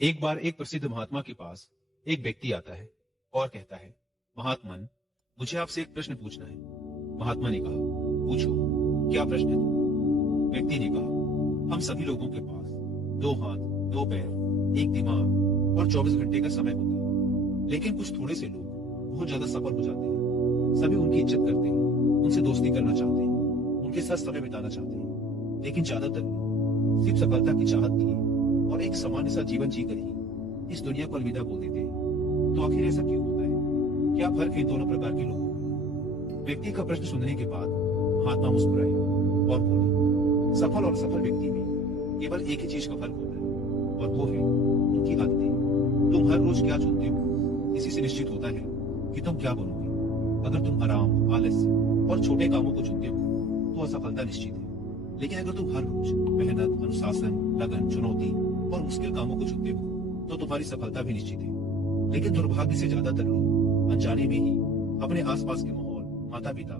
एक बार एक प्रसिद्ध महात्मा के पास एक व्यक्ति आता है और कहता है, महात्मन, मुझे आपसे एक प्रश्न पूछना है। महात्मा ने कहा, पूछो, क्या प्रश्न है तुम्हारा? व्यक्ति ने कहा, हम सभी लोगों के पास दो हाथ, दो पैर, एक दिमाग और 24 घंटे का समय होता है, लेकिन कुछ थोड़े से लोग बहुत ज्यादा सफल हो जाते हैं। सभी उनकी इज्जत करते हैं, उनसे दोस्ती करना चाहते हैं, उनके साथ समय बिताना चाहते हैं, लेकिन ज्यादातर लोग सिर्फ सफलता की चाहत लिए और एक सामान्य सा जीवन जीकर ही इस दुनिया को अलविदा बोल देते हैं। तो आखिर ऐसा क्यों होता है? क्या फर्क है दोनों प्रकार के लोगों में? व्यक्ति का प्रश्न सुनने के बाद महात्मा मुस्कुराए और बोले, सफल और असफल व्यक्ति में केवल एक ही चीज का फर्क होता है और वो है उनकी आदतें। तुम हर रोज क्या चुनते हो, इसी से निश्चित होता है कि तुम क्या बनोगे। अगर तुम आराम, आलस्य और छोटे कामों को चुनते हो तो असफलता निश्चित है। लेकिन अगर तुम हर रोज मेहनत, अनुशासन, लगन, चुनौती और मुश्किल कामों को चुनते हो तो तुम्हारी सफलता भी निश्चित है। लेकिन दुर्भाग्य से ज्यादातर लोग अनजाने में ही अपने आसपास के माहौल, माता पिता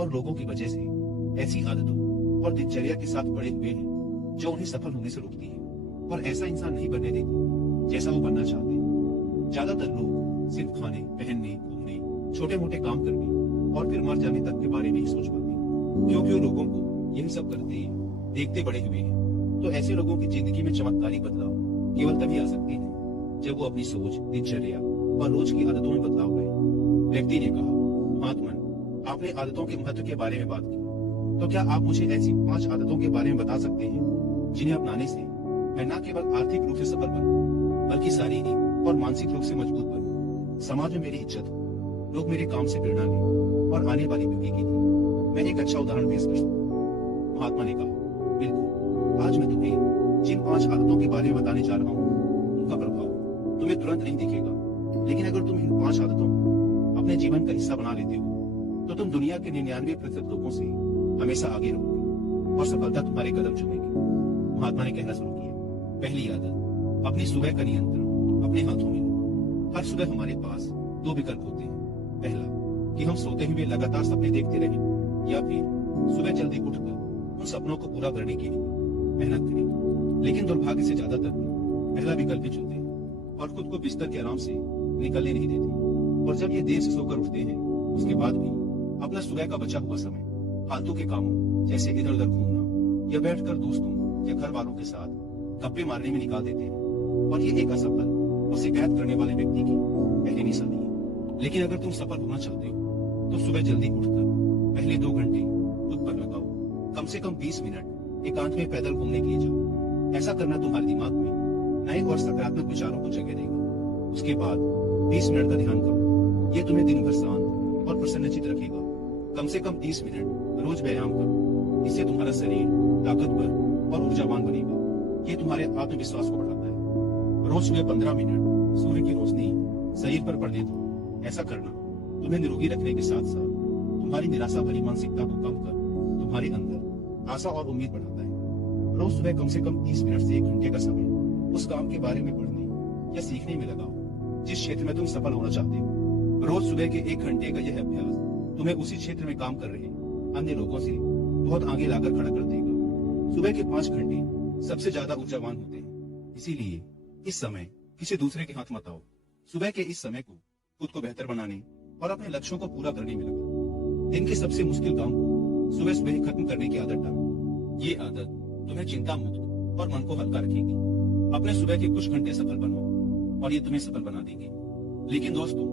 और लोगों की वजह से ऐसी आदतों और दिनचर्या के साथ बड़े हुए हैं जो उन्हें सफल होने से रोकती है और ऐसा इंसान नहीं बनने देती जैसा वो बनना चाहते हैं। ज्यादातर लोग सिर्फ खाने, पहनने, घूमने, छोटे मोटे काम करने और फिर मर जाने तक के बारे में ही सोच पाते हैं। क्योंकि लोगों को यही सब करते देखते बड़े हुए हैं। तो ऐसे लोगों की जिंदगी में चमत्कारी बदलाव केवल तभी आ सकते हैं जब वो अपनी सोच, दिनचर्या और रोज की आदतों में बदलाव लाए। व्यक्ति ने कहा, महात्मन, आपने आदतों के महत्व के बारे में बात की, तो क्या आप मुझे ऐसी 5 आदतों के बारे में बता सकते हैं जिन्हें अपनाने से मैं न केवल आर्थिक रूप से सफल बनूं बल्कि शारीरिक और मानसिक रूप से मजबूत बनूं, समाज में मेरी इज्जत हो, लोग मेरे काम से प्रेरणा लें और आने वाली पीढ़ी के लिए मैं एक अच्छा उदाहरण पेश कर सकूं। महात्मा ने कहा, बिल्कुल, आज मैं तुम्हें जिन 5 आदतों के बारे में बताने जा रहा हूँ उनका प्रभाव तुम्हें तुरंत नहीं दिखेगा, लेकिन अगर तुम इन 5 आदतों को अपने जीवन का हिस्सा बना लेते हो तो तुम दुनिया के 99% लोगों से हमेशा आगे रहोगे और सफलता तुम्हारे कदम चुमेगी। महात्मा ने कहना शुरू किया, पहली आदत, अपनी सुबह का नियंत्रण अपने हाथों में लो। हर सुबह हमारे पास 2 विकल्प होते हैं। पहला, कि हम सोते हुए लगातार सपने देखते रहें, या फिर सुबह जल्दी उठकर उन सपनों को पूरा करने के लिए मेहनत करें। लेकिन दुर्भाग्य से ज्यादातर लोग पहला विकल्प ही चुनते हैं और खुद को बिस्तर के आराम से निकलने नहीं देते। और जब ये देर से सोकर उठते हैं उसके बाद भी अपना सुबह का बचा हुआ समय फालतू के कामों जैसे इधर उधर घूमना या बैठकर दोस्तों या घर वालों के साथ गप्पे मारने में निकाल देते हैं। और ये एक असफल और शिकायत करने वाले व्यक्ति की पहली निशानी है। लेकिन अगर तुम सफल होना चाहते हो तो सुबह जल्दी उठकर पहले 2 घंटे खुद पर लगाओ। कम से कम 20 मिनट एकांत में पैदल घूमने के लिए जाओ। ऐसा करना तुम्हारे दिमाग में नए और सकारात्मक विचारों को जगह देगा। उसके बाद 20 मिनट का ध्यान करो। ये तुम्हें दिन भर शांत और प्रसन्नचित रखेगा। कम से कम 30 मिनट रोज व्यायाम करो। इससे तुम्हारा शरीर ताकतवर और ऊर्जावान बनेगा। ये तुम्हारे आत्मविश्वास को बढ़ाता है। रोज सुबह 15 मिनट सूर्य की रोशनी शरीर पर पड़ने दो। ऐसा करना तुम्हें निरोगी रखने के साथ साथ तुम्हारी निराशा भरी मानसिकता को कम कर तुम्हारे अंदर आशा और उम्मीद बढ़ाता है। रोज सुबह कम से कम 30 मिनट से 1 घंटे का समय उस काम के बारे में पढ़ने या सीखने में लगाओ जिस क्षेत्र में तुम सफल होना चाहते हो। रोज सुबह के 1 घंटे का यह अभ्यास तुम्हें उसी क्षेत्र में काम कर रहे अन्य लोगों से बहुत आगे लाकर खड़ा कर देगा। सुबह के 5 घंटे सबसे ज्यादा ऊर्जावान होते हैं, इसीलिए इस समय किसी दूसरे के हाथ मत आओ। सुबह के इस समय को खुद को बेहतर बनाने और अपने लक्ष्यों को पूरा करने में लगाओ। दिन के सबसे मुश्किल काम को सुबह सुबह ही खत्म करने की आदत डालो। ये आदत तुम्हें चिंता मुक्त और मन को हल्का रखेगी। अपने सुबह के कुछ घंटे सफल बनाओ और ये तुम्हें सफल बना देंगे। लेकिन दोस्तों,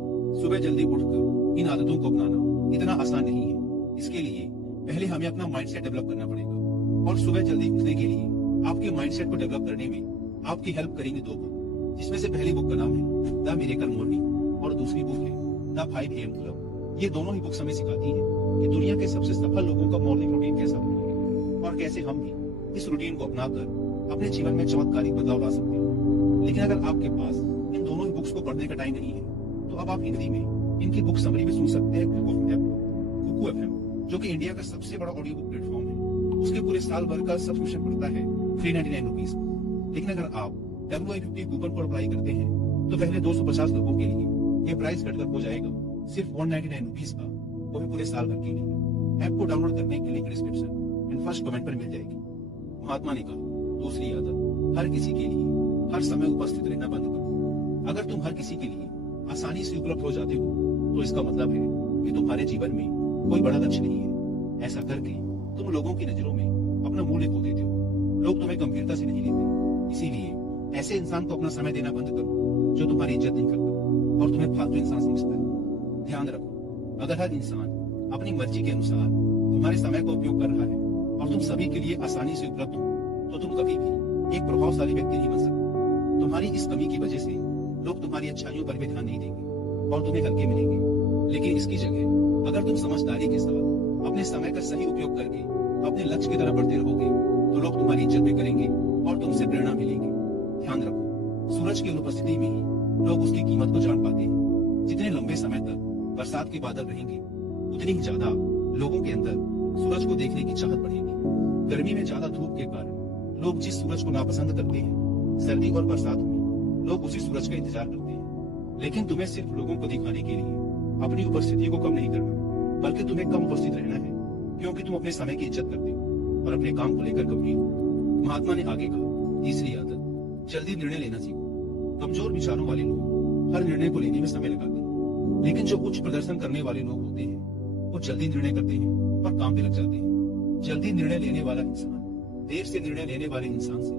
सुबह जल्दी उठकर इन आदतों को अपनाना इतना आसान नहीं है। इसके लिए पहले हमें अपना माइंडसेट डेवलप करना पड़ेगा। और सुबह जल्दी उठने के लिए आपके माइंडसेट को डेवलप करने में आपकी हेल्प करेंगे 2 बुक, जिसमें से पहली बुक का नाम है द मिरेकल मॉर्निंग और दूसरी बुक है द 5 AM क्लब। ये दोनों ही बुक्स हमें सिखाती है कि दुनिया के सबसे सफल लोगों का मॉर्निंग रूटीन कैसा होता है और कैसे हम भी इस रूटीन को अपनाकर अपने जीवन में चमत्कारिक बदलाव ला सकते हैं। लेकिन अगर आपके पास इन दोनों ही बुक्स को पढ़ने का टाइम नहीं है तो अब आप हिंदी में इनकी बुक समरी भी सुन सकते हैं कुकू FM, जो कि इंडिया का सबसे बड़ा ऑडियो बुक प्लेटफॉर्म है। उसके पूरे साल भर का सब्सक्रिप्शन पड़ता है 399 रुपीज। लेकिन अगर आप WI50 कूपन पर अप्लाई करते हैं तो पहले 250 लोगों के लिए ये प्राइस घटकर हो जाएगा सिर्फ 199 रुपीज का, वो भी पूरे साल भर के लिए। ऐप को डाउनलोड करने के link description and first comment पर मिल जाएगी। महात्मा ने कहा, दूसरी आदत, हर किसी के लिए हर समय उपस्थित रहना बंद करो। अगर तुम हर किसी के लिए आसानी से उपलब्ध हो जाते हो तो इसका मतलब है कि तुम्हारे जीवन में कोई बड़ा लक्ष्य नहीं है। ऐसा करके तुम लोगों की नजरों में अपना मूल्य खो देते हो। लोग तुम्हें गंभीरता से नहीं लेते। इसीलिए ऐसे इंसान को अपना समय देना बंद करो जो तुम्हारी इज्जत नहीं करता और तुम्हें फालतू इंसान समझता है। ध्यान रखो, अगर हर इंसान अपनी मर्जी के अनुसार तुम्हारे समय का उपयोग कर रहा है और तुम सभी के लिए आसानी से उपलब्ध हो तो तुम कभी भी एक प्रभावशाली व्यक्ति नहीं बन सकते। तुम्हारी इस कमी की वजह से लोग तुम्हारी अच्छाइयों पर भी ध्यान नहीं देंगे और तुम्हें हल्के मिलेंगे। लेकिन इसकी जगह अगर तुम समझदारी के साथ अपने समय का सही उपयोग करके अपने लक्ष्य की तरफ बढ़ते रहोगे तो लोग तुम्हारी इज्जत भी करेंगे और तुमसे प्रेरणा मिलेगी। ध्यान रखो, सूरज की अनुपस्थिति में ही लोग उसकी कीमत को जान पाते हैं। जितने लंबे समय तक बरसात के बादल रहेंगे उतनी ही ज्यादा लोगों के अंदर सूरज को देखने की चाहत बढ़ेगी। गर्मी में ज्यादा धूप के कारण लोग जिस सूरज को नापसंद करते हैं, सर्दी और बरसात में लोग उसी सूरज का इंतजार करते हैं। लेकिन तुम्हें सिर्फ लोगों को दिखाने के लिए अपनी उपस्थिति को कम नहीं करना, बल्कि तुम्हें कम उपस्थित रहना है, क्योंकि तुम अपने समय की इज्जत करते हो और अपने काम को लेकर गंभीर हो। महात्मा ने आगे कहा, तीसरी आदत, जल्दी निर्णय लेना सीखो। कमजोर विचारों वाले लोग हर निर्णय को लेने में समय लगाते हैं, लेकिन जो उच्च प्रदर्शन करने वाले लोग होते हैं वो जल्दी निर्णय करते हैं और काम पे लग जाते हैं। जल्दी निर्णय लेने वाला इंसान देर से निर्णय लेने वाले इंसान से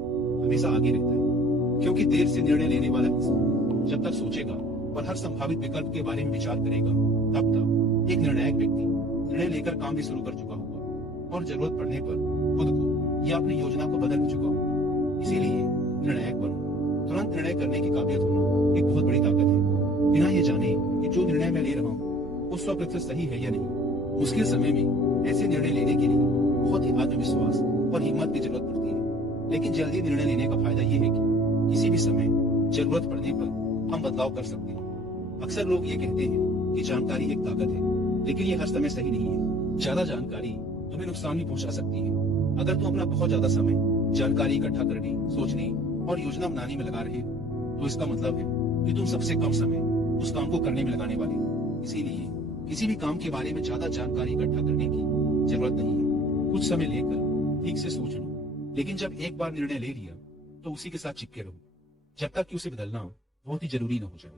हमेशा आगे रहता है, क्योंकि देर से निर्णय लेने वाला इंसान जब तक सोचेगा और हर संभावित विकल्प के बारे में विचार करेगा तब तक एक निर्णायक व्यक्ति निर्णय लेकर काम भी शुरू कर चुका होगा और जरूरत पड़ने पर खुद को या अपनी योजना को बदल भी चुका होगा। इसीलिए निर्णायक बनो। तुरंत निर्णय करने की काबिलियत होना एक बहुत बड़ी ताकत है। बिना ये जाने कि जो निर्णय मैं ले रहा हूँ वो 100% सही है या नहीं। मुश्किल समय में ऐसे निर्णय लेने के लिए बहुत ही आत्मविश्वास और हिम्मत की जरूरत पड़ती है। लेकिन जल्दी निर्णय लेने का फायदा ये है कि किसी भी समय जरूरत पड़ने पर हम बदलाव कर सकते हैं। अक्सर लोग ये कहते हैं कि जानकारी एक ताकत है, लेकिन ये हर समय सही नहीं है। ज्यादा जानकारी तुम्हें नुकसान भी पहुंचा सकती है। अगर तुम अपना बहुत ज्यादा समय जानकारी इकट्ठा करने, सोचने और योजना बनाने में लगा रहे हो तो इसका मतलब है कि तुम सबसे कम समय उस काम को करने में लगाने वाले हो। इसीलिए किसी भी काम के बारे में ज्यादा जानकारी इकट्ठा करने की जरूरत नहीं है। कुछ समय लेकर ठीक से सोच लो, लेकिन जब एक बार निर्णय ले लिया तो उसी के साथ चिपके रहो जब तक कि उसे बदलना बहुत ही जरूरी न हो जाए।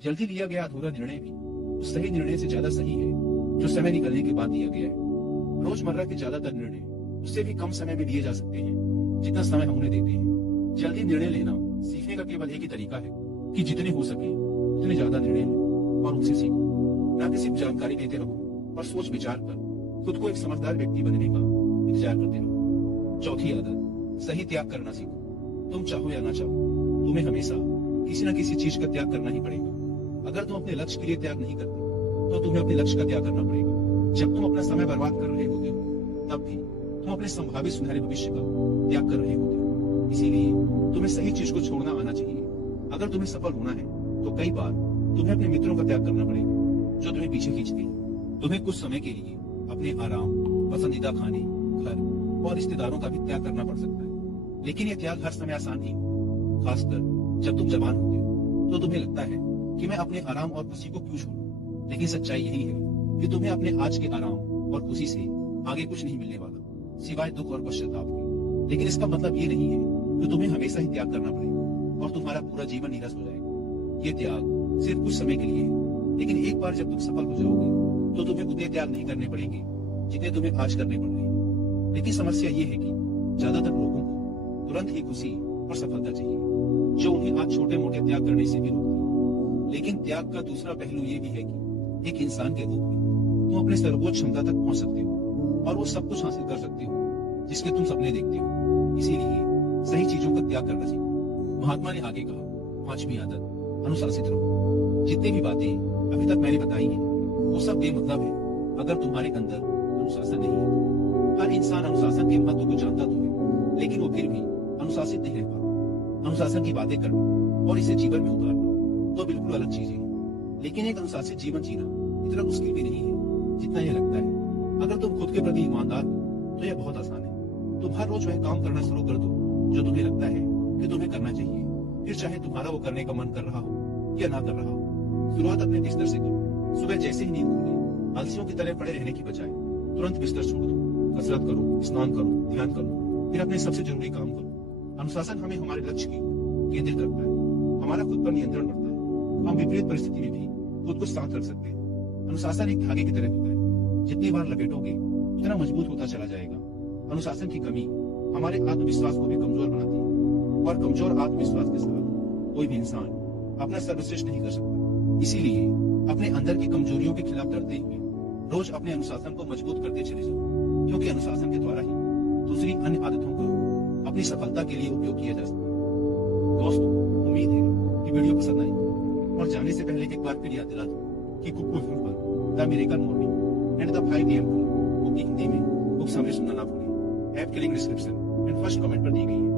जल्दी लिया गया अधूरा निर्णय भी उस सही निर्णय से ज्यादा सही है जो समय निकलने के बाद लिया गया है। रोजमर्रा के ज्यादातर निर्णय उससे भी कम समय में लिए जा सकते हैं जितना समय हम उन्हें देते हैं। जल्दी निर्णय लेना सीखने का केवल एक ही तरीका है कि जितने हो सके उतने ज्यादा निर्णय लो और उनसे सीखो। ना कि सिर्फ जानकारी लेते रहो और सोच विचार कर खुद को एक समझदार व्यक्ति बनने का इंतजार करते रहो। चौथी आदत, सही त्याग करना सीखो। तुम चाहो या ना चाहो तुम्हें हमेशा किसी न किसी चीज का त्याग करना ही पड़ेगा। अगर तुम अपने लक्ष्य के लिए त्याग नहीं करते तो तुम्हें अपने लक्ष्य का त्याग करना पड़ेगा। जब तुम अपना समय बर्बाद कर रहे होते हो तब भी तुम अपने संभावित सुनहरे भविष्य का त्याग कर रहे होते हो। इसीलिए तुम्हें सही चीज को छोड़ना आना चाहिए। अगर तुम्हें सफल होना है तो कई बार तुम्हें अपने मित्रों का त्याग करना पड़ेगा जो तुम्हें पीछे खींचते हैं। तुम्हें कुछ समय के लिए अपने आराम, पसंदीदा खाने, घर और रिश्तेदारों का भी त्याग करना पड़ सकता है। लेकिन यह त्याग हर समय आसान नहीं होता। खासकर जब तुम जवान होते हो तो तुम्हें लगता है कि मैं अपने आराम और खुशी को क्यों छोड़ूं। लेकिन सच्चाई यही है कि तुम्हें अपने आज के आराम और खुशी से आगे कुछ नहीं मिलने वाला सिवाय दुख और पश्चाताप के। लेकिन इसका मतलब ये नहीं है कि तुम्हें हमेशा ही त्याग करना पड़ेगा और तुम्हारा पूरा जीवन निराश हो जाएगा। ये त्याग सिर्फ कुछ समय के लिए है, लेकिन एक बार जब तुम सफल हो जाओगे तो तुम्हें उतने त्याग नहीं करने पड़ेंगे जितने तुम्हें आज करने पड़ रहे हैं। लेकिन समस्या ये है कि ज्यादातर लोगों को तुरंत ही खुशी और सफलता चाहिए, जो उन्हें आज छोटे मोटे त्याग करने से भी रोकती है। लेकिन त्याग का दूसरा पहलू ये भी है कि एक इंसान के रूप में तुम अपने सर्वोच्च क्षमता तक पहुंच सकते हो और वो सब कुछ हासिल कर सकते हो जिसके तुम सपने देखते हो। इसीलिए सही चीजों का त्याग करना सीखो। महात्मा ने आगे कहा, पांचवी आदत, अनुशासित रहो। जितनी भी बातें अभी तक मैंने बताई हैं वो सब बेमतलब है अगर तुम्हारे अंदर अनुशासन नहीं है। हर इंसान अनुशासन के महत्व को जानता तो है, लेकिन वो फिर भी अनुशासित नहीं रह पाता। अनुशासन की बातें करना और इसे जीवन में उतारना तो बिल्कुल अलग चीजें हैं। लेकिन एक अनुशासित जीवन जीना इतना मुश्किल भी नहीं है जितना यह लगता है। अगर तुम खुद के प्रति ईमानदार हो तो यह बहुत आसान है। तुम हर रोज वह काम करना शुरू कर दो जो तुम्हें लगता है कि तुम्हें करना चाहिए, फिर चाहे तुम्हारा वो करने का मन कर रहा हो या ना कर रहा हो। शुरुआत अपने बिस्तर से करो। सुबह जैसे ही नींद खुले आलसियों की तरह पड़े रहने की बजाय तुरंत बिस्तर छोड़ दो। कसरत करो, स्नान करो, ध्यान करो, फिर अपने सबसे जरूरी काम करो। अनुशासन हमें हमारे लक्ष्य की केंद्रित रखता है, हमारा खुद पर नियंत्रण बढ़ता है, हम विपरीत परिस्थिति में भी खुद को शांत रख सकते हैं। अनुशासन एक धागे की तरह होता है, जितनी बार लपेटोगे उतना मजबूत होता चला जाएगा। अनुशासन की कमी हमारे आत्मविश्वास को भी कमजोर बनाती है, और कमजोर आत्मविश्वास के साथ कोई भी इंसान अपना सर्वश्रेष्ठ नहीं कर सकता। इसीलिए अपने अंदर की कमजोरियों के खिलाफ लड़ते हुए रोज अपने अनुशासन को मजबूत करते चले जाओ, क्योंकि अनुशासन के द्वारा ही दूसरी अन्य आदतों का अपनी सफलता के लिए उपयोग किया जा सकता है। दोस्तों, उम्मीद है कि वीडियो पसंद आई, और जाने से पहले एक बार फिर याद दिला दूं कि कुक विद पर the miracle morning and the 5 AM book Hindi में बुक समरी सुनना ना भूलें। ऐप के link description and first comment पर दी गई है।